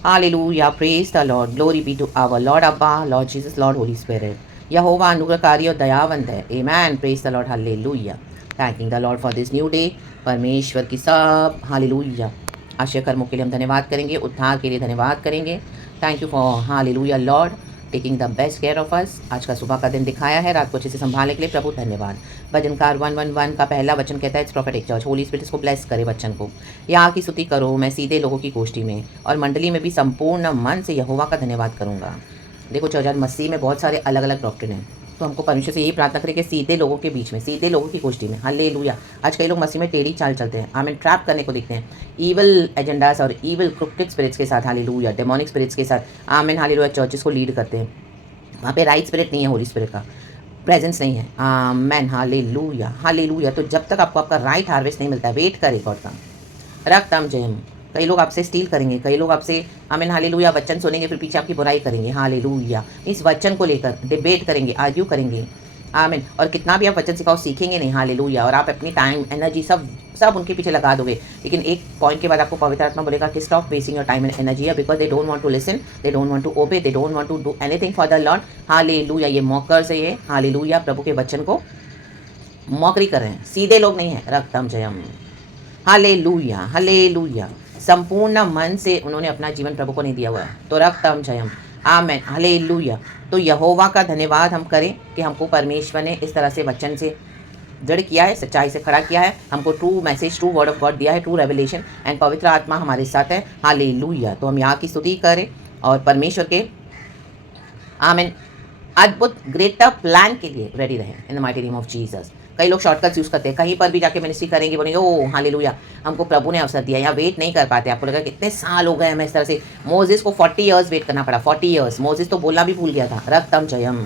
Hallelujah. Praise the Lord. Glory be to our Lord Abba, Lord Jesus, Lord Holy Spirit. यहोवा अनुग्रहकारी और दयावंत है. Amen. Praise the Lord. Hallelujah. Thanking the Lord for this new day. परमेश्वर की सब hallelujah आश्चर्य कर्मों के लिए हम धन्यवाद करेंगे, उद्धार के लिए धन्यवाद करेंगे. Thank you for hallelujah Lord taking the best care of us. आज का सुबह का दिन दिखाया है, रात को अच्छे से संभालने के लिए प्रभु धन्यवाद. भजनकार 111 का पहला वचन कहता है it's prophetic church. Holi spirit इसको ब्लेस करे वचन को. यहाँ की स्तुति करो मैं सीधे लोगों की गोष्ठी में और मंडली में भी संपूर्ण मन से यहोवा का धन्यवाद करूँगा. देखो चौजान मसीह में बहुत सारे अलग अलग डॉक्ट्रिन हैं, तो हमको परमेश्वर से यही प्रार्थना करें कि सीधे लोगों के बीच में, सीधे लोगों की गोष्ठी में. हालेलुया. आज कई लोग मसीह में टेढ़ी चाल चलते हैं, आमीन, ट्रैप करने को दिखते हैं ईवल एजेंडास और ईवल क्रिप्टेड स्पिरिट्स के साथ. हालेलुया. डेमोनिक स्पिरिट्स के साथ, आमीन, हालेलुया, चर्चेस को लीड करते हैं. वहाँ पे राइट स्पिरिट नहीं है, होली स्पिरिट का प्रेजेंस नहीं है. आमीन, हालेलुया, हालेलुया. तो जब तक आपको आपका राइट हार्वेस्ट नहीं मिलता है, वेट करे गॉड का. रक्तम जयम. कई लोग आपसे स्टील करेंगे, कई लोग आपसे आमीन हालेलुया वचन सुनेंगे, फिर पीछे आपकी बुराई करेंगे. हालेलुया. इस वचन को लेकर डिबेट करेंगे, आर्ग्यू करेंगे. आमीन. और कितना भी आप वचन सिखाओ, सीखेंगे नहीं. हालेलुया. और आप अपनी टाइम एनर्जी सब उनके पीछे लगा दोगे. लेकिन एक पॉइंट के बाद आपको पवित्र आत्मा बोलेगा कि stop wasting your time and energy, because they don't want to listen, they don't want to obey, they don't want to do anything for the Lord. Hallelujah. ये मॉकर्स है, ये हालेलुया प्रभु के वचन को मॉकरी कर रहे हैं. सीधे लोग नहीं है. रक्तम जयम. Hallelujah, hallelujah. संपूर्ण मन से उन्होंने अपना जीवन प्रभु को नहीं दिया हुआ है, तो रक्तम जयम. Amen, hallelujah. तो यहोवा का धन्यवाद हम करें कि हमको परमेश्वर ने इस तरह से वचन से दृढ़ किया है, सच्चाई से खड़ा किया है, हमको true message, true word of God दिया है, ट्रू रेवलेशन, एंड पवित्र आत्मा हमारे साथ है. हालेलुया. तो हम यहाँ की स्तुति करें और परमेश्वर के आमेन अद्भुत ग्रेटर प्लान के लिए रेडी रहें in the mighty name of Jesus. कई लोग शॉर्टकट्स यूज़ करते हैं, कहीं पर भी जाके मिनिस्ट्री करेंगे, बोलेंगे ओ हालेलुया हमको प्रभु ने अवसर दिया. या वेट नहीं कर पाते. आपको लगा कितने साल हो गए हमें इस तरह से. मोजेस को 40 ईयर्स वेट करना पड़ा. 40 ईयर्स. मोजेस तो बोलना भी भूल गया था. रक्तम जयम.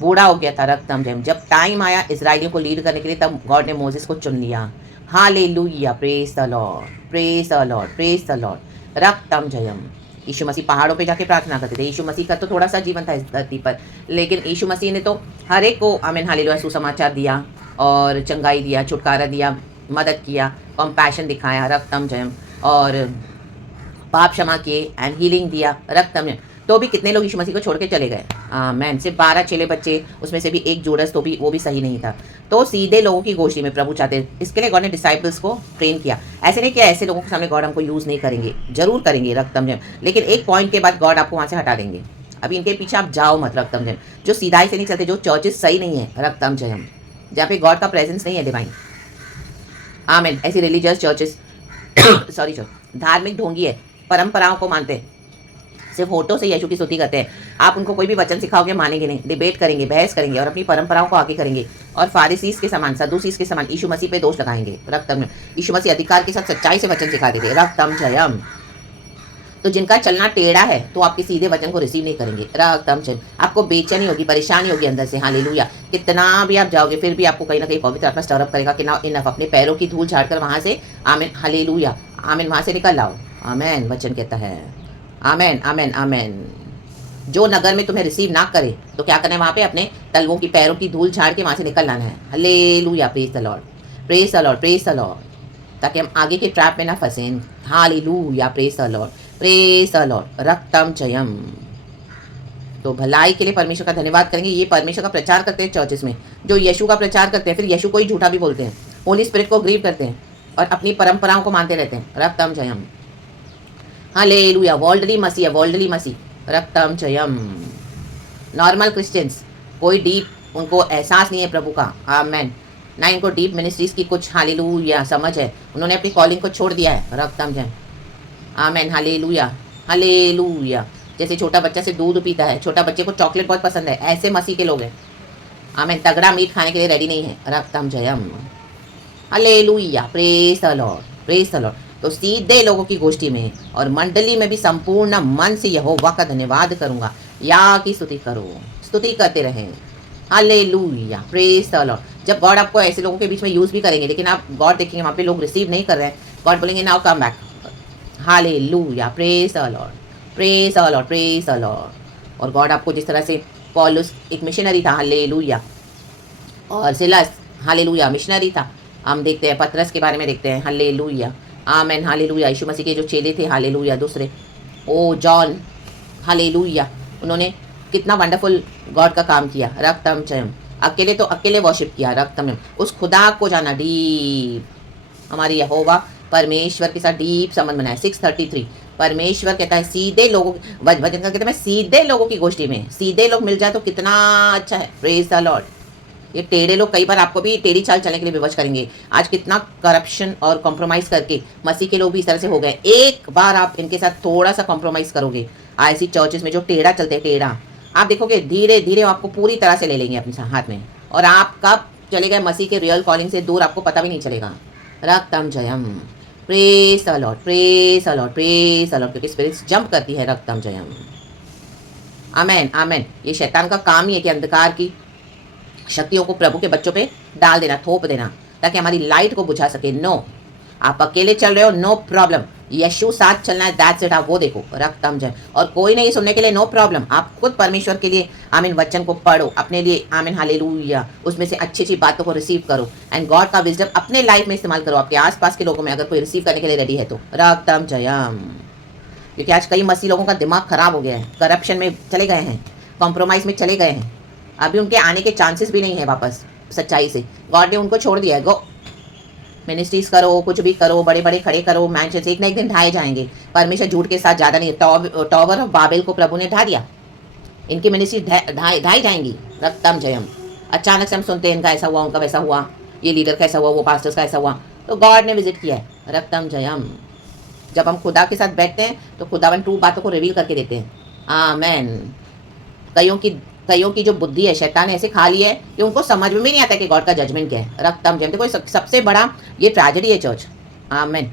बूढ़ा हो गया था. रक्तम जयम. जब टाइम आया इजराइलियों को लीड करने के लिए, तब गॉड ने मोजेस को चुन लिया. Hallelujah. Praise the Lord, praise the Lord, praise the Lord. रक्तम जयम. यीशु मसीह पहाड़ों पे जाके प्रार्थना करते थे. यीशु मसीह का तो थोड़ा सा जीवन था इस धरती पर, लेकिन यीशु मसीह ने तो हर एक को आमीन हालेलुया सुसमाचार दिया और चंगाई दिया, छुटकारा दिया, मदद किया, कंपैशन दिखाया. रक्तम जयम. और पाप क्षमा किए एंड हीलिंग दिया. रक्तम जयम. तो भी कितने लोग यीशु मसीह को छोड़ के चले गए. मैन सिर्फ 12 चेले बच्चे, उसमें से भी एक जोड़स, तो भी वो भी सही नहीं था. तो सीधे लोगों की गोष्ठी में प्रभु चाहते, इसके लिए गॉड ने डिसाइपल्स को ट्रेन किया. ऐसे नहीं किया ऐसे लोगों के सामने गॉड हमको यूज़ नहीं करेंगे, जरूर करेंगे. रक्तम जयम. लेकिन एक पॉइंट के बाद गॉड आपको वहाँ से हटा देंगे. अभी इनके पीछे आप जाओ मत. रक्तम जयम. जो सीधाई से नहीं चलते, जो चर्चेस सही नहीं है. रक्तम जयम. जहाँ पे गॉड का प्रेजेंस नहीं है डिवाइन. आमीन. ऐसी रिलीजियस चर्चेस सॉरी धार्मिक ढोंगी है, परंपराओं को मानते हैं, सिर्फ होठों से यीशु की स्तुति करते हैं. आप उनको कोई भी वचन सिखाओगे मानेंगे नहीं, डिबेट करेंगे, बहस करेंगे और अपनी परंपराओं को आगे करेंगे. और फारिसीस के समान, सदूसीस के समान यीशु मसीह पे दोष लगाएंगे. रक्तम. यीशु मसीह अधिकार के साथ सच्चाई से वचन सिखा देते. रक्तम जयम. तो जिनका चलना टेढ़ा है, तो आपके सीधे वचन को रिसीव नहीं करेंगे. रक्तम जयम. आपको बेचैनी होगी, परेशानी होगी अंदर से. हालेलुया. कितना भी आप जाओगे, फिर भी आपको कहीं ना कहीं पवित्र आत्मा स्टरअप करेगा कि ना इनफ. अपने पैरों की धूल झाड़कर वहां से आमीन हालेलुया आमीन वहां से निकल लाओ. आमीन. वचन कहता है आमीन आमीन आमीन. जो नगर में तुम्हें रिसीव ना करे, तो क्या करना है वहाँ पे, अपने तलवों की पैरों की धूल झाड़ के वहाँ से निकल लाना है. Hallelujah. Praise the Lord, praise the Lord, praise the Lord. ताकि हम आगे के ट्रैप में ना फंसें. Hallelujah. Praise the Lord, praise the Lord. रक्तम जयम. तो भलाई के लिए परमेश्वर का धन्यवाद करेंगे. ये परमेश्वर का प्रचार करते हैं चर्चेस में, जो यीशु का प्रचार करते हैं, फिर यीशु को ही झूठा भी बोलते हैं, होली स्पिरिट को ग्रीव करते हैं और अपनी परंपराओं को मानते रहते हैं. रक्तम जयम. हालेलुया. वर्ल्डली मसीह है, वर्ल्डली मसीह. रक्तम जयम. नॉर्मल क्रिश्चियंस, कोई डीप उनको एहसास नहीं है प्रभु का. आमेन. ना इनको डीप मिनिस्ट्रीज की कुछ हालेलुया समझ है. उन्होंने अपनी कॉलिंग को छोड़ दिया है. रक्तम जयम. आमेन. Hallelujah, hallelujah. जैसे छोटा बच्चा से दूध पीता है, छोटा बच्चे को चॉकलेट बहुत पसंद है, ऐसे मसीह के लोग हैं. आमेन. तगड़ा मीट खाने के लिए रेडी नहीं है. रक्तम जयम. Hallelujah. Praise the Lord, praise the Lord. तो सीधे लोगों की गोष्ठी में और मंडली में भी संपूर्ण मन से यहोवा का धन्यवाद करूंगा. या की स्तुति करो, स्तुति करते रहें. हालेलुया. Praise the Lord. जब गॉड आपको ऐसे लोगों के बीच में यूज़ भी करेंगे, लेकिन आप गॉड देखेंगे वहाँ पे लोग रिसीव नहीं कर रहे हैं, गॉड बोलेंगे now come back. Hallelujah. Praise the Lord, praise the Lord, praise the Lord. और गॉड आपको जिस तरह से पॉलुस एक मिशनरी था, हालेलुया, और सिलास हालेलुया मिशनरी था. हम देखते हैं पतरस के बारे में देखते हैं. हालेलुया. आमेन. हालेलुया. यीशु मसीह के जो चेले थे, हालेलुया, दूसरे ओ जॉन, हालेलुया, उन्होंने कितना वंडरफुल गॉड का काम किया। रक्तम चयम, अकेले तो अकेले वर्शिप किया। रक्तम, उस खुदा को जाना डीप, हमारी यहोवा परमेश्वर के साथ डीप संबंध बनाए। 633 परमेश्वर कहता है सीधे लोगों, भजन का कहता है सीधे लोगों की गोष्ठी में सीधे लोग मिल जाए तो कितना अच्छा है। Praise the Lord. ये टेढ़े लोग कई बार आपको भी टेढ़ी चाल चलने के लिए विवश करेंगे। आज कितना करप्शन और कॉम्प्रोमाइज़ करके मसीह के लोग भी इस तरह से हो गए। एक बार आप इनके साथ थोड़ा सा कॉम्प्रोमाइज़ करोगे, ऐसी चर्चेस में जो टेढ़ा चलते हैं, टेढ़ा, आप देखोगे धीरे धीरे आपको पूरी तरह से ले लेंगे अपने हाथ में, और आप कब चले गए मसीह के रियल कॉलिंग से दूर आपको पता भी नहीं चलेगा। रक्तम जयम, praise the Lord, praise the Lord, praise the Lord, क्योंकि स्पिरिट्स जंप करती है। रक्तम जयम, आमेन आमेन। ये शैतान का काम ही है कि अंधकार की शक्तियों को प्रभु के बच्चों पे डाल देना, थोप देना, ताकि हमारी लाइट को बुझा सके। नो, आप अकेले चल रहे हो, नो प्रॉब्लम, यीशु साथ चलना है, दैट्स इट। आप वो देखो, रक्तम जय, और कोई नहीं सुनने के लिए, नो प्रॉब्लम। आप खुद परमेश्वर के लिए आमीन वचन को पढ़ो अपने लिए, आमीन हालेलुया, उसमें से अच्छी अच्छी बातों को रिसीव करो, एंड गॉड का विजडम अपने लाइफ में इस्तेमाल करो, आपके आसपास के लोगों में, अगर कोई रिसीव करने के लिए रेडी है तो। रक्तम जयम। क्योंकि आज कई मसीह लोगों का दिमाग खराब हो गया है, करप्शन में चले गए हैं, कॉम्प्रोमाइज़ में चले गए हैं, अभी उनके आने के चांसेस भी नहीं है वापस सच्चाई से। गॉड ने उनको छोड़ दिया है। गो मिनिस्ट्रीज करो, कुछ भी करो, बड़े बड़े खड़े करो, मैंशंस एक ना एक दिन ढाए जाएंगे। परमेश्वर झूठ के साथ ज़्यादा नहीं। टॉवर ऑफ बाबेल को प्रभु ने ढा दिया, इनकी मिनिस्ट्री ढाई जाएंगी। रक्तम जयम। अचानक से हम सुनते हैं इनका ऐसा हुआ, उनका वैसा हुआ, ये लीडर का ऐसा हुआ, वो पास्टर्स का ऐसा हुआ, तो गॉड ने विजिट किया है। रक्तम जयम। जब हम खुदा के साथ बैठते हैं तो खुदावन ट्रू बातों को रिवील करके देते हैं। आमेन। कईयों की जो बुद्धि है शैतान ने ऐसे खा ली है कि उनको समझ में भी नहीं आता कि गॉड का जजमेंट क्या है। रक्तम जयम। देखो सबसे बड़ा ये ट्रेजेडी है चर्च। आमेन।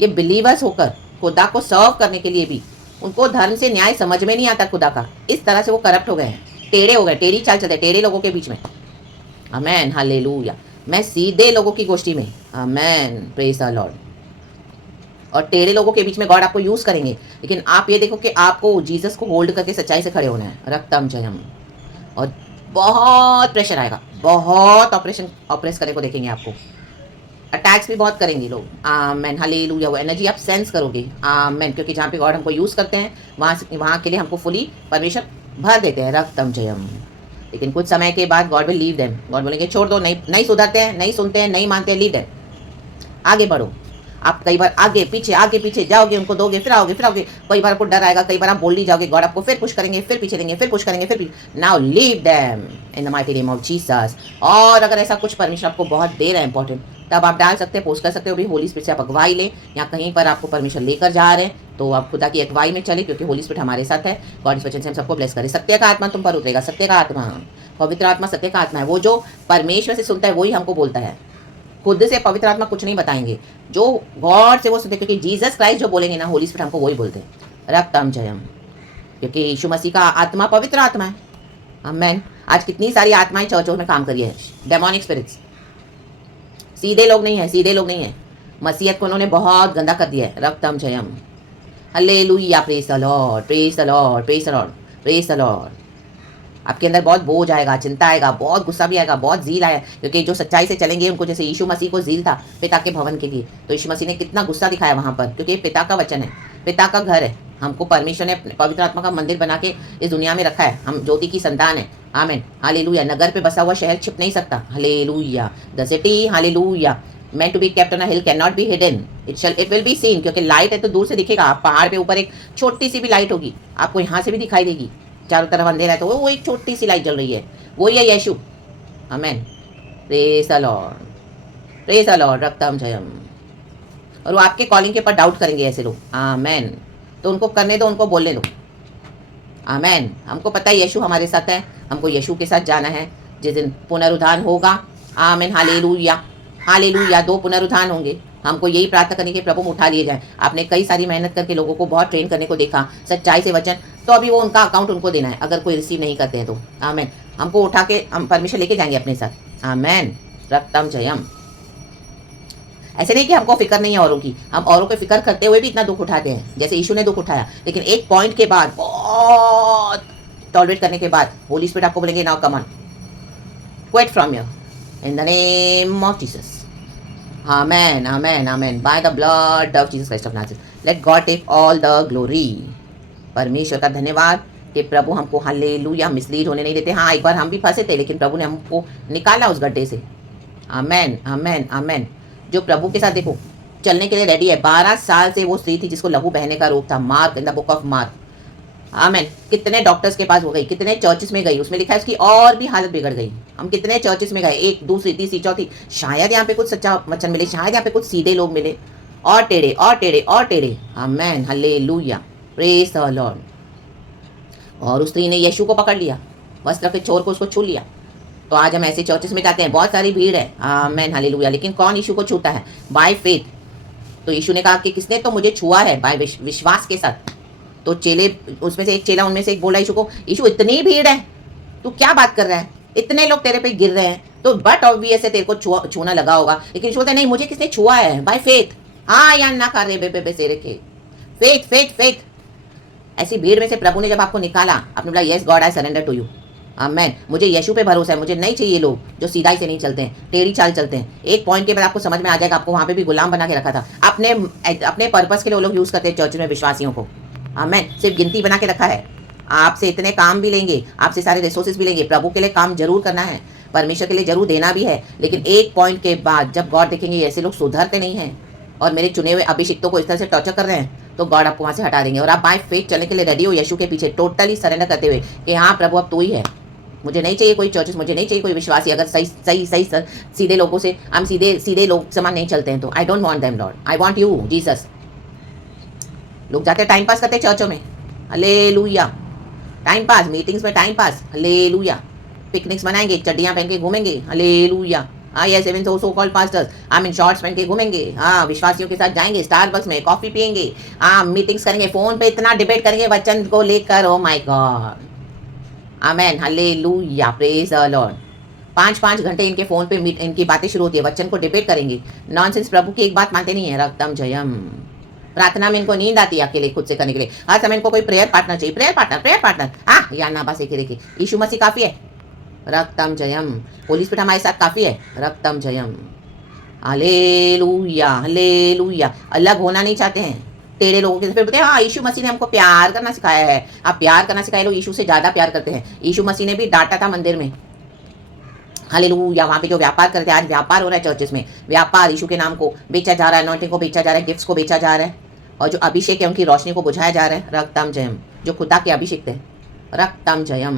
ये बिलीवर्स होकर खुदा को सर्व करने के लिए भी उनको धर्म से न्याय समझ में नहीं आता खुदा का, इस तरह से वो करप्ट हो गए हैं, टेढ़े हो गए, टेढ़ी चाल चलते, टेढ़े लोगों के बीच में। Amen hallelujah. मैं सीधे लोगों की गोष्ठी में, आमेन, प्रेज द लॉर्ड। और टेढ़े लोगों के बीच में गॉड आपको यूज़ करेंगे, लेकिन आप ये देखो कि आपको जीसस को होल्ड करके सच्चाई से खड़े होना है। रक्तम जयम। और बहुत प्रेशर आएगा, बहुत ऑपरेस करने को देखेंगे आपको, अटैक्स भी बहुत करेंगे लोग। Amen hallelujah. वो एनर्जी आप सेंस करोगे। आमेन। क्योंकि जहाँ पे गॉड हमको यूज़ करते हैं वहाँ के लिए हमको फुली परमेश्वर भर देते हैं। रक्तम जयम। लेकिन कुछ समय के बाद God will leave them. God बोलेंगे छोड़ दो, नहीं सुधरते हैं, नहीं सुनते हैं, नहीं मानते हैं, लीव देम, आगे बढ़ो। आप कई बार आगे पीछे जाओगे, उनको दोगे, फिर आओगे। कई बार आपको डर आएगा, कई बार आप बोल नहीं जाओगे, गॉड आपको फिर पुश करेंगे, फिर पीछे देंगे, फिर पुश करेंगे, फिर now leave them in the mighty name of Jesus. और अगर ऐसा कुछ परमेश्वर आपको बहुत दे रहा है इंपॉर्टेंट, तब आप डाल सकते हैं, पोस्ट कर सकते हो भी। होली स्पिरिट से आप अगवाई लें, या कहीं पर आपको परमेश्वर लेकर जा रहे हैं तो आप खुदा की अगवाई में चले, क्योंकि होली स्पिरिट हमारे साथ है। गॉड इस वचन से हम सबको ब्लेस करे। सत्य का आत्मा तुम पर उतरेगा। सत्य का आत्मा, पवित्र आत्मा सत्य का आत्मा है। वो जो परमेश्वर से सुनता है वही हमको बोलता है, खुद से पवित्र आत्मा कुछ नहीं बताएंगे, जो गॉड से वो सुनते, क्योंकि जीसस क्राइस्ट जो बोलेंगे ना, होली स्पिरिट हमको वही बोलते हैं। रक्तम जयम। क्योंकि यीशु मसीह का आत्मा पवित्र आत्मा है। आमेन। आज कितनी सारी आत्माएं चर्चों में काम करी है, डेमोनिक स्पिरिट्स। सीधे लोग नहीं है, सीधे लोग नहीं है, मसीहत को उन्होंने बहुत गंदा कर दिया है। रक्तम जयम। Hallelujah. Praise the Lord, praise the Lord, praise the Lord, praise the Lord. आपके अंदर बहुत बोझ आएगा, चिंता आएगा, बहुत गुस्सा भी आएगा, बहुत जील आएगा, क्योंकि जो सच्चाई से चलेंगे उनको, जैसे यीशु मसीह को जील था पिता के भवन के लिए, तो यीशु मसीह ने कितना गुस्सा दिखाया वहाँ पर, क्योंकि पिता का वचन है, पिता का घर है। हमको परमेश्वर ने पवित्र आत्मा का मंदिर बना के इस दुनिया में रखा है। हम ज्योति की संतान है। Amen hallelujah. नगर पे बसा हुआ शहर छिप नहीं सकता। Hallelujah. The city, hallelujah, meant to be kept on a hill cannot be hidden, it will be seen। क्योंकि लाइट है तो दूर से दिखेगा। आप पहाड़ पे ऊपर एक छोटी सी भी लाइट होगी, आपको यहाँ से भी दिखाई देगी। चारों तरफ अंधेरा है तो वो एक छोटी सी लाइट जल रही है, वही है Yeshu. Amen. Praise the Lord, praise the Lord. रक्तम जयम। और वो आपके कॉलिंग के ऊपर डाउट करेंगे ऐसे लोग। आमेन। तो उनको करने दो, उनको बोलने दो। आमेन। हमको पता है यीशु हमारे साथ है, हमको यीशु के साथ जाना है जिस दिन पुनरुत्थान होगा। आमेन हालेलुया, हालेलुया। 2 पुनरुत्थान होंगे। हमको यही प्रार्थना करनी कि प्रभु उठा लिए जाए। आपने कई सारी मेहनत करके लोगों को बहुत ट्रेन करने को देखा सच्चाई से वचन, तो अभी वो उनका अकाउंट उनको देना है, अगर कोई रिसीव नहीं करते हैं तो। आमेन। हमको उठा के हम परमेश्वर लेके जाएंगे अपने साथ। आमेन। रक्तम जयम। ऐसे नहीं कि हमको फिक्र नहीं है औरों की, हम औरों को फिक्र करते हुए भी इतना दुख उठाते हैं जैसे यीशु ने दुख उठाया, लेकिन एक पॉइंट के बाद, बहुत टॉलरेट करने के बाद, होली स्पिरिट आपको बोलेंगे now come on, quit from here in the name of Jesus. Amen, amen, amen. By the blood of Jesus Christ of Nazareth, let God take all the glory. परमेश्वर का धन्यवाद कि प्रभु हमको हालेलुया मिसलीड होने नहीं देते। हाँ, एक बार हम भी फंसे थे, लेकिन प्रभु ने हमको निकाला उस गड्ढे से। आमेन, आमेन, आमेन। जो प्रभु के साथ देखो चलने के लिए रेडी है। 12 साल से वो स्त्री थी जिसको लहू बहने का रोग था। Mark in the book of Mark. Amen. कितने डॉक्टर्स के पास हो गई, कितने चर्चेस में गई, उसमें लिखा है उसकी और भी हालत बिगड़ गई। हम कितने चर्चेस में गए, एक दूसरी तीसरी चौथी, शायद यहाँ पे कुछ सच्चा वचन मिले, शायद यहाँ पे कुछ सीधे लोग मिले, और टेढ़े और टेढ़े और टेढ़े। आमेन, हालेलुया, प्रेज द लॉर्ड। और उस स्त्री ने यीशु को पकड़ लिया, वस्त्र के छोर को उसको छू लिया। तो आज हम ऐसे चर्चेस में जाते हैं, बहुत सारी भीड़ है, आमेन, हालेलुया, लेकिन कौन यीशु को छूता है? By faith. तो यीशु ने कहा कि किसने तो मुझे छुआ है, बाय विश्वास के साथ। तो चेले, उसमें से एक चेला उनमें से एक बोला यीशु को, यीशु इतनी भीड़ है, तू क्या बात कर रहा है, इतने लोग तेरे पे गिर रहे हैं, तो बट ऑब्वियस है तेरे को छूना लगा होगा। लेकिन यीशु बोलते नहीं, मुझे किसने छुआ है, बाय फेथ। हाँ या ना कर रहे बे से रखे, फेथ फेथ फेथ। ऐसी भीड़ में से प्रभु ने जब आपको निकाला, आपने बोला yes God I surrender to you. Amen. मुझे यीशु पे भरोसा है, मुझे नहीं चाहिए लोग जो सीधाई से नहीं चलते हैं, टेढ़ी चाल चलते हैं। एक पॉइंट के बाद आपको समझ में आ जाएगा, आपको वहाँ पे भी गुलाम बना के रखा था। अपने पर्पस के लिए वो लोग यूज़ करते हैं चर्च में विश्वासियों को। आमेन। सिर्फ गिनती बना के रखा है। आपसे इतने काम भी लेंगे, आपसे सारे रिसोर्सेज भी लेंगे, प्रभु के लिए काम जरूर करना है, परमेश्वर के लिए जरूर देना भी है। लेकिन एक पॉइंट के बाद जब गॉड देखेंगे ऐसे लोग सुधरते नहीं हैं और मेरे चुने हुए अभिषिक्तों को इस तरह से टॉर्चर कर रहे हैं, तो गॉड आपको वहाँ से हटा देंगे। और आप बाय फेथ चलने के लिए रेडी हो यीशु के पीछे, टोटली सरेंडर करते हुए कि हाँ प्रभु अब तू ही है, मुझे नहीं चाहिए कोई चर्चेस, मुझे नहीं चाहिए कोई विश्वासी। अगर सही सही सही सीधे लोगों से हम सीधे लोग समान नहीं चलते हैं, तो I don't want them Lord, I want you Jesus. लोग जाते हैं टाइम पास करते हैं चर्चों में, हालेलुया, टाइम पास, मीटिंग्स में टाइम पास, हालेलुया, पिकनिक्स मनाएंगे, चड्डियाँ पहन के घूमेंगे, हालेलुया। हाँ ये 7 so called pastors, I mean shorts पहन के घूमेंगे, हाँ विश्वासियों के साथ जाएंगे, स्टारबक्स में कॉफी पियेंगे, हाँ मीटिंग्स करेंगे, फोन पे इतना डिबेट करेंगे वचन को लेकर, oh my God, amen, hallelujah, praise the Lord. 5-5 घंटे इनके फोन पे इनकी बातें शुरू होती है, वचन को डिबेट करेंगे, नॉनसेंस, प्रभु की एक बात मानते नहीं है, रक्तम जयम। प्रार्थना में इनको नींद आती है अकेले खुद से करने के लिए, हर समय इनको कोई प्रेयर पार्टनर चाहिए, प्रेयर पार्टनर, हाँ या ना, बस एक देखिए, यीशु मसीह काफी है, रक्तम जयम। होली स्पिरिट हमारे साथ काफी है, रक्तम जयम, हालेलुया, हालेलुया। अलग होना नहीं चाहते हैं टेढ़े लोगों के, फिर बोलते हैं हाँ यीशु मसीह ने हमको प्यार करना सिखाया है। आप प्यार करना सिखाए, लोग यीशु से ज्यादा प्यार करते हैं। यीशु मसीह ने भी डांटा था मंदिर में, हालेलुया। वहाँ पे जो व्यापार करते हैं, आज व्यापार हो रहा है चर्चेस में, व्यापार, यीशु के नाम को बेचा जा रहा है, अनॉइंटिंग को बेचा जा रहा है, गिफ्ट्स को बेचा जा रहा है, और जो अभिषेक है उनकी रोशनी को बुझाया जा रहा है, रक्तम जयम। जो खुदा के अभिषेक है, रक्तम जयम।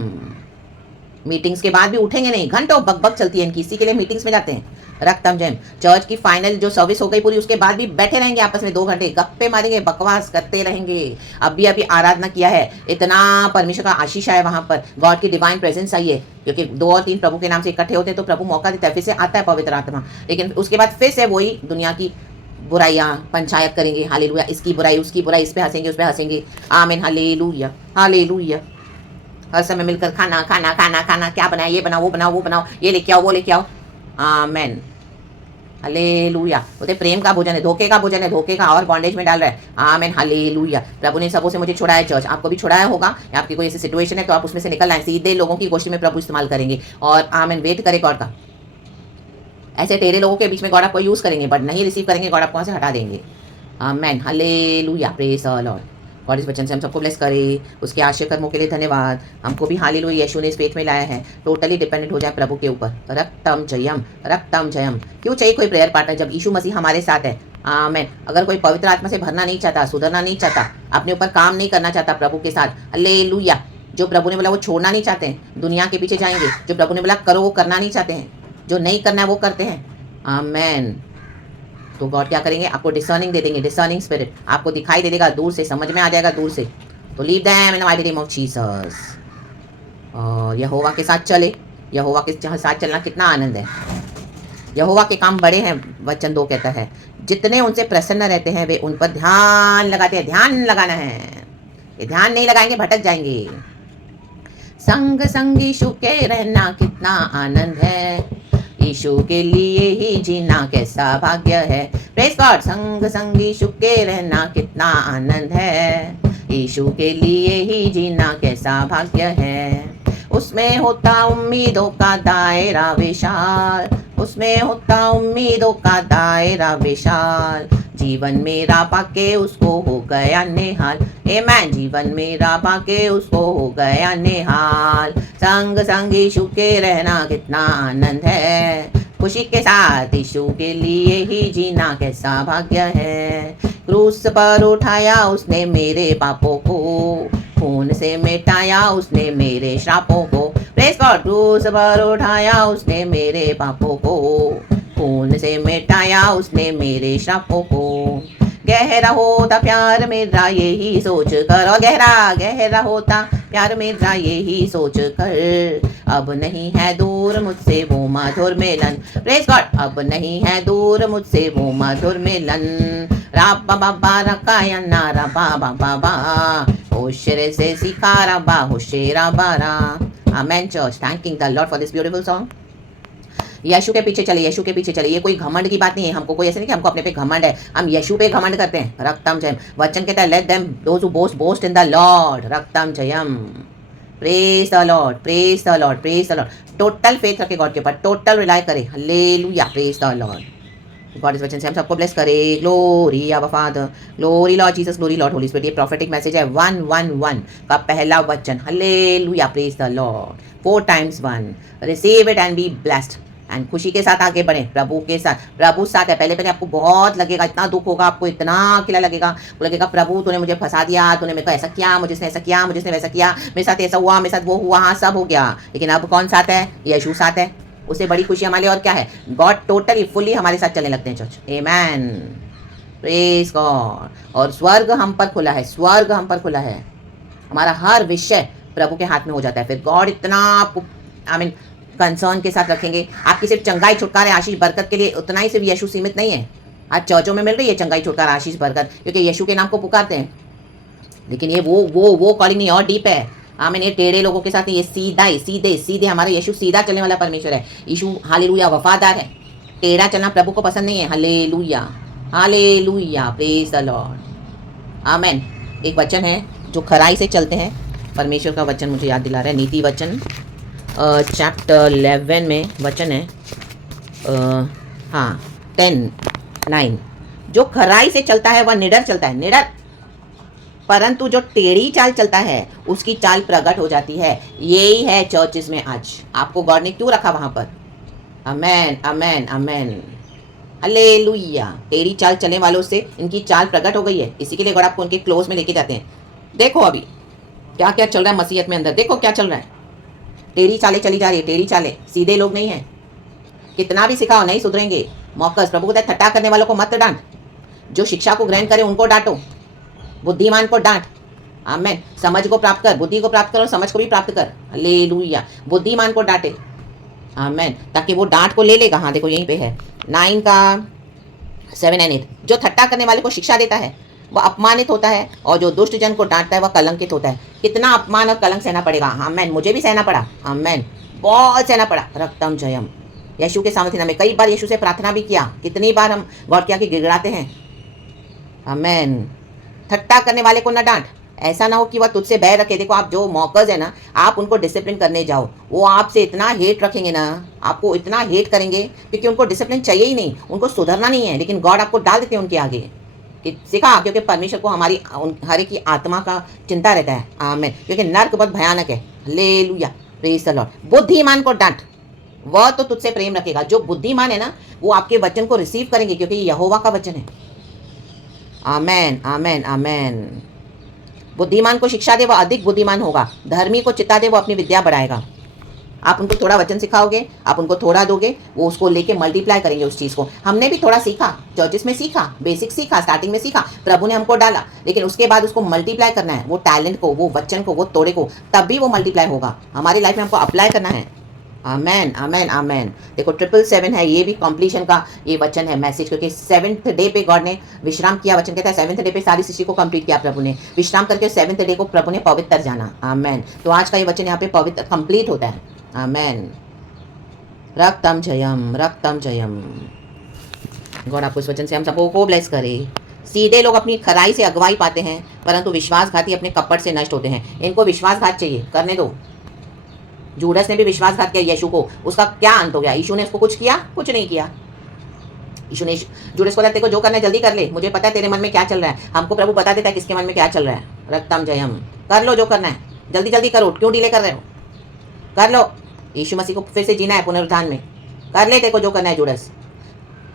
मीटिंग्स के बाद भी उठेंगे नहीं, घंटों बकबक चलती है इनकी, इसी के लिए मीटिंग्स में जाते हैं, रक्तम जयम। चर्च की फाइनल जो सर्विस हो गई पूरी, उसके बाद भी बैठे रहेंगे आपस में 2 घंटे, गप्पे मारेंगे, बकवास करते रहेंगे। अभी आराधना किया है, इतना परमेश्वर का आशीष है वहाँ पर, गॉड की डिवाइन प्रेजेंस आई है, क्योंकि 2 और 3 प्रभु के नाम से इकट्ठे होते हैं तो प्रभु मौका देता है, फिर से आता है पवित्र आत्मा। लेकिन उसके बाद फिर से वही दुनिया की बुराइयाँ पंचायत करेंगे, हालेलुया, इसकी बुराई उसकी बुराई, इस पे हंसेंगे उस पे हंसेंगे, आमीन, हालेलुया, हालेलुया। हर समय मिलकर खाना खाना खाना खाना, क्या बनाए, ये बनाओ वो बनाओ वो बनाओ, ये लेके आओ वो लेके आओ, आमेन, हालेलुया। बोलते प्रेम का भोजन है, धोखे का भोजन है, धोखे का, और बॉन्डेज में डाल रहा है, आमेन, हालेलुया। प्रभु ने सबों से मुझे छुड़ाया, चर्च आपको भी छुड़ाया होगा, या आपकी कोई ऐसी सिचुएशन है तो आप उसमें से निकल आए, सीधे लोगों की गोष्ठी में प्रभु इस्तेमाल करेंगे, और आमेन, वेट करे गॉड का। ऐसे टेढ़े लोगों के बीच में गॉड आपको यूज़ करेंगे, बट नहीं रिसीव करेंगे, गॉड आपको वहाँ से हटा देंगे, amen, hallelujah, praise the Lord. God इस वचन से हम सबको ब्लेस करे, उसके आश्चर्य कर्मों के लिए धन्यवाद। हमको भी हालेलुया यीशु ने इस फेथ में लाया है, टोटली डिपेंडेंट हो जाए प्रभु के ऊपर, रक्तम जयम, रक्तम जयम। क्यों चाहिए कोई प्रेयर पार्टनर जब यीशु मसीह हमारे साथ है, आमेन। अगर कोई पवित्र आत्मा से भरना नहीं चाहता, सुधरना नहीं चाहता, अपने ऊपर काम नहीं करना चाहता प्रभु के साथ, हालेलुया, जो प्रभु ने बोला वो छोड़ना नहीं चाहते हैं, दुनिया के पीछे जाएंगे, जो प्रभु ने बोला करो वो करना नहीं चाहते हैं, जो नहीं करना है वो करते हैं, आमेन। तो गॉड क्या करेंगे, आपको डिसर्निंग दे देंगे, डिसर्निंग स्पिरिट, आपको दिखाई दे देगा दूर से, समझ में आ जाएगा दूर से। तो leave them in the mighty name of Jesus. और यहोवा के साथ चले, यहोवा के साथ चलना कितना आनंद है। यहोवा के काम बड़े हैं, वचन 2 कहता है, जितने उनसे प्रसन्न रहते हैं वे उन पर ध्यान लगाते हैं। ध्यान लगाना है, ये ध्यान नहीं लगाएंगे भटक जाएंगे। संग संग यीशु के रहना कितना आनंद है, यीशु के लिए ही जीना कैसा भाग्य है। प्रेज गॉड, संग संग यीशु के रहना कितना आनंद है, यीशु के लिए ही जीना कैसा भाग्य है। उसमें होता उम्मीदों का दायरा विशाल, उसमें होता उम्मीदों का दायरा विशाल, जीवन मेरा पाके उसको हो गया निहाल। आमेन। जीवन मेरा पाके उसको हो गया निहाल। संग संग यीशु के रहना कितना आनंद है, खुशी के साथ यीशु के लिए ही जीना कैसा भाग्य है। क्रूस पर उठाया उसने मेरे पापों को, खून से मिटाया उसने मेरे श्रापों को। Praise God. क्रूस पर उठाया उसने मेरे पापों को, खून से मिटाया उसने मेरे श्रापों को। गहरा होता प्यार मेरा यही सोच कर, और गहरा गहरा होता प्यार मेरा यही सोच कर, अब नहीं है दूर मुझसे वो मधुर मिलन। Praise God. अब नहीं है दूर मुझसे वो मधुर मिलन। राबा बाबा रकाया ना राबा बाबा बा, होशरे से सीखा राबा होशेरा बारा। Amen church. Thanking the Lord for this beautiful song. Yeshu के पीछे चले, यीशु के पीछे चले। ये कोई घमंड की बात नहीं है, हमको कोई ऐसे नहीं कि हमको अपने पे घमंड है, हम यीशु पे घमंड करते हैं। रक्तम जयम। वचन कहता है let them those who boast boast in the Lord. रक्तम जयम। Praise the Lord, praise the Lord, praise the Lord. Total faith रखे गॉड के ऊपर, टोटल रिलाई करे। Hallelujah. Praise the Lord. God इस वचन से हम सबको ब्लेस करे। Glory our father, glory Lord Jesus, glory Lord Holy Spirit. ये प्रोफेटिक मैसेज है 111 का पहला वचन। Hallelujah. Praise the Lord. 4 times 1। Receive it and be blessed. And खुशी के साथ आगे बढ़े प्रभु के साथ। प्रभु साथ है। पहले पहले आपको बहुत लगेगा, इतना दुख होगा, आपको इतना अकेला लगेगा, वो लगेगा प्रभु तूने मुझे फंसा दिया, तूने मेरे को ऐसा किया, मुझे ऐसा किया, मुझे वैसा किया, मेरे साथ ऐसा हुआ, मेरे साथ वो हुआ, हाँ सब हो गया। लेकिन अब कौन साथ है? यीशु साथ है। उससे बड़ी खुशी हमारे लिए और क्या है? गॉड टोटली फुल्ली हमारे साथ चलने लगते हैं चर्च। आमेन। Praise God. और स्वर्ग हम पर खुला है, स्वर्ग हम पर खुला है। हमारा हर विषय प्रभु के हाथ में हो जाता है। फिर गॉड इतना आपको आमीन कंसर्न के साथ रखेंगे। आपकी सिर्फ चंगाई, छुटकारा, आशीष, बरकत के लिए उतना ही सिर्फ यीशु सीमित नहीं है। आज चर्चों में मिल रही है चंगाई, छुटकारा, आशीष, बरकत, क्योंकि यीशु के नाम को पुकारते हैं। लेकिन ये वो कॉलिंग नहीं, और डीप है। आमीन। ये टेढ़े लोगों के साथ नहीं, ये सीधा ही सीधे सीधे हमारा यीशु सीधा चलने वाला परमेश्वर है। यीशु हालेलुया वफादार है। टेढ़ा चलना प्रभु को पसंद नहीं है। Hallelujah, hallelujah. Praise the Lord. आमीन। एक वचन है जो खराई से चलते हैं, परमेश्वर का वचन मुझे याद दिला रहा है। नीति वचन चैप्टर 11 में वचन है 10:9। जो खराई से चलता है वह निडर चलता है, निडर, परंतु जो टेढ़ी चाल चलता है उसकी चाल प्रकट हो जाती है। यही है चर्चेस में आज। आपको गॉड ने क्यों रखा वहां पर? आमेन, आमेन, आमेन। हालेलुया। टेढ़ी चाल चलने वालों से इनकी चाल प्रकट हो गई है। इसी के लिए गॉड आपको उनके क्लोज में लेके जाते हैं। देखो अभी क्या क्या चल रहा है मसीहत में अंदर, देखो क्या चल रहा है। टेढ़ी चालें चली जा रही है, टेढ़ी चालें। सीधे लोग नहीं हैं। कितना भी सिखाओ नहीं सुधरेंगे। मौकस। प्रभु कहता है ठट्टा करने वालों को मत डांट, जो शिक्षा को ग्रहण करे उनको डांटो, बुद्धिमान को डांट। आमेन। समझ को प्राप्त कर, बुद्धि को प्राप्त कर और समझ को भी प्राप्त कर। हालेलुया। बुद्धिमान को डांटे। आमेन। ताकि वो डांट को ले लेगा। हाँ देखो यहीं पे है 9 का 7 and 8। जो ठट्टा करने वाले को शिक्षा देता है वह अपमानित होता है, और जो दुष्ट जन को डांटता है वह कलंकित होता है। कितना अपमान और कलंक सहना पड़ेगा। आमेन। मुझे भी सहना पड़ा। आमेन। बहुत सहना पड़ा। रक्तम जयम। यीशु के सामर्थ्य में कई बार यीशु से प्रार्थना भी किया। कितनी बार हम गॉड के आगे गिड़गिड़ाते हैं। आमेन। ठट्टा करने वाले को न डांट। ऐसा ना हो कि वह तुझसे बैर रखे। देखो आप जो मौकज है ना, आप उनको डिसिप्लिन करने जाओ, वो आपसे इतना हेट रखेंगे ना, आपको इतना हेट करेंगे, क्योंकि उनको डिसिप्लिन चाहिए ही नहीं, उनको सुधरना नहीं है। लेकिन गॉड आपको डाल देते हैं उनके आगे कि सिखा, क्योंकि परमेश्वर को हमारी हर एक की आत्मा का चिंता रहता है। आमेन। क्योंकि नर्क बहुत भयानक है। हालेलुया। Praise the Lord. बुद्धिमान को डांट, वह तो तुझसे प्रेम रखेगा। जो बुद्धिमान है ना, वो आपके वचन को रिसीव करेंगे, क्योंकि ये यहोवा का वचन है। आमेन, आमेन, आमेन। बुद्धिमान को शिक्षा दे, वह अधिक बुद्धिमान होगा। धर्मी को चिता दे, वो अपनी विद्या बढ़ाएगा। आप उनको थोड़ा वचन सिखाओगे, आप उनको थोड़ा दोगे, वो उसको लेके मल्टीप्लाई करेंगे उस चीज़ को। हमने भी थोड़ा सीखा, चर्चेस में सीखा, बेसिक सीखा, स्टार्टिंग में सीखा, प्रभु ने हमको डाला, लेकिन उसके बाद उसको मल्टीप्लाई करना है। वो टैलेंट को, वो वचन को, वो तोड़े को, तब भी वो मल्टीप्लाई होगा। हमारी लाइफ में हमको अप्लाई करना है। आमेन, आमेन, आमेन। देखो 777 है, ये भी कंप्लीशन का ये वचन है, मैसेज, क्योंकि 7th डे पे गॉड ने विश्राम किया। वचन कहता है 7th डे पे सारी सृष्टि को कंप्लीट किया प्रभु ने। विश्राम करके 7th डे को प्रभु ने पवित्र जाना। आमेन। तो आज का ये वचन यहाँ पे पवित्र कंप्लीट होता है। आमेन। रक्तम जयम, रक्तम जयम। गॉड आपको इस वचन से हम सबको को ब्लेस करे। सीधे लोग अपनी खराई से अगुवाई पाते हैं, परंतु विश्वासघाती अपने कपट से नष्ट होते हैं। इनको विश्वासघात चाहिए, करने दो। जूडस ने भी विश्वासघात किया यीशु को, उसका क्या अंत हो गया? यीशु ने उसको कुछ किया? कुछ नहीं किया। यीशु ने जूडस को तेरे को जो करना है जल्दी कर ले, मुझे पता है तेरे मन में क्या चल रहा है। हमको प्रभु बता देता है किसके मन में क्या चल रहा है। रक्तम जयम, कर लो जो करना है, जल्दी जल्दी करो, क्यों डिले कर रहे हो, कर लो। यीशु मसीह को फिर से जीना है पुनरुत्थान में, कर ले तेरे को जो करना है जूडस।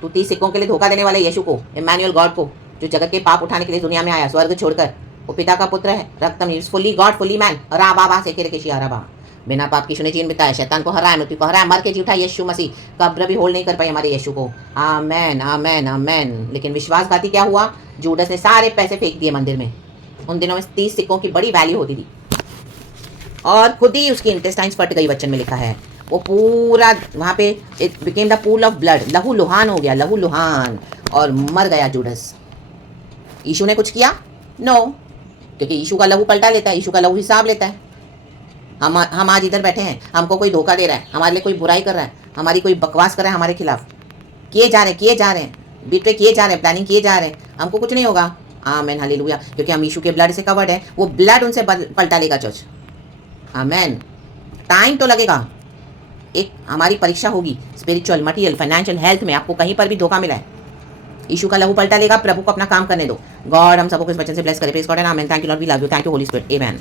तू 30 सिक्कों के लिए धोखा देने वाले यीशु को, इमैनुअल गॉड को, जो जगत के पाप उठाने के लिए दुनिया में आया स्वर्ग छोड़कर, वो पिता का पुत्र है। रक्तम is fully God fully man. राबा से के केशिया राबा, बिना पाप की जीवन बिताया, शैतान को हराया, मृत्यु को हराया, मर के जी उठा यीशु मसीह। कब्र भी होल्ड नहीं कर पाई हमारे यीशु को। आमेन आमेन आमेन। लेकिन विश्वासघाती क्या हुआ, जूडस ने सारे पैसे फेंक दिए मंदिर में। उन दिनों में 30 सिक्कों की बड़ी वैल्यू होती थी, और खुद ही उसकी इंटेस्टाइन्स फट गई, वचन में लिखा है। वो पूरा वहाँ पे it became the pool of blood, लहू लुहान हो गया, लहू लुहान, और मर गया जूडस। यीशु ने कुछ किया? नो, क्योंकि यीशु का लहू पलटा लेता है, यीशु का लहू हिसाब लेता है। हम आज इधर बैठे हैं, हमको कोई धोखा दे रहा है, हमारे लिए कोई बुराई कर रहा है, हमारी कोई बकवास कर रहा है हमारे खिलाफ, किए जा रहे हैं, बीटे किए जा रहे हैं, प्लानिंग किए जा रहे हैं, हमको कुछ नहीं होगा। आमेन हालेलुया, क्योंकि हम यीशु के ब्लड से कवर्ड है। वो ब्लड उनसे पलटा लेगा चर्च। आमेन। टाइम तो लगेगा, एक हमारी परीक्षा होगी, स्पिरिचुअल, मटीरियल, फाइनेंशियल, हेल्थ में आपको कहीं पर भी धोखा मिला है, यीशु का लहू पलटा लेगा। प्रभु को अपना काम करने दो। गॉड हम सबको इस वचन से ब्लेस करे। Praise God and amen. Thank you Lord, we love you, thank you Holy Spirit, amen.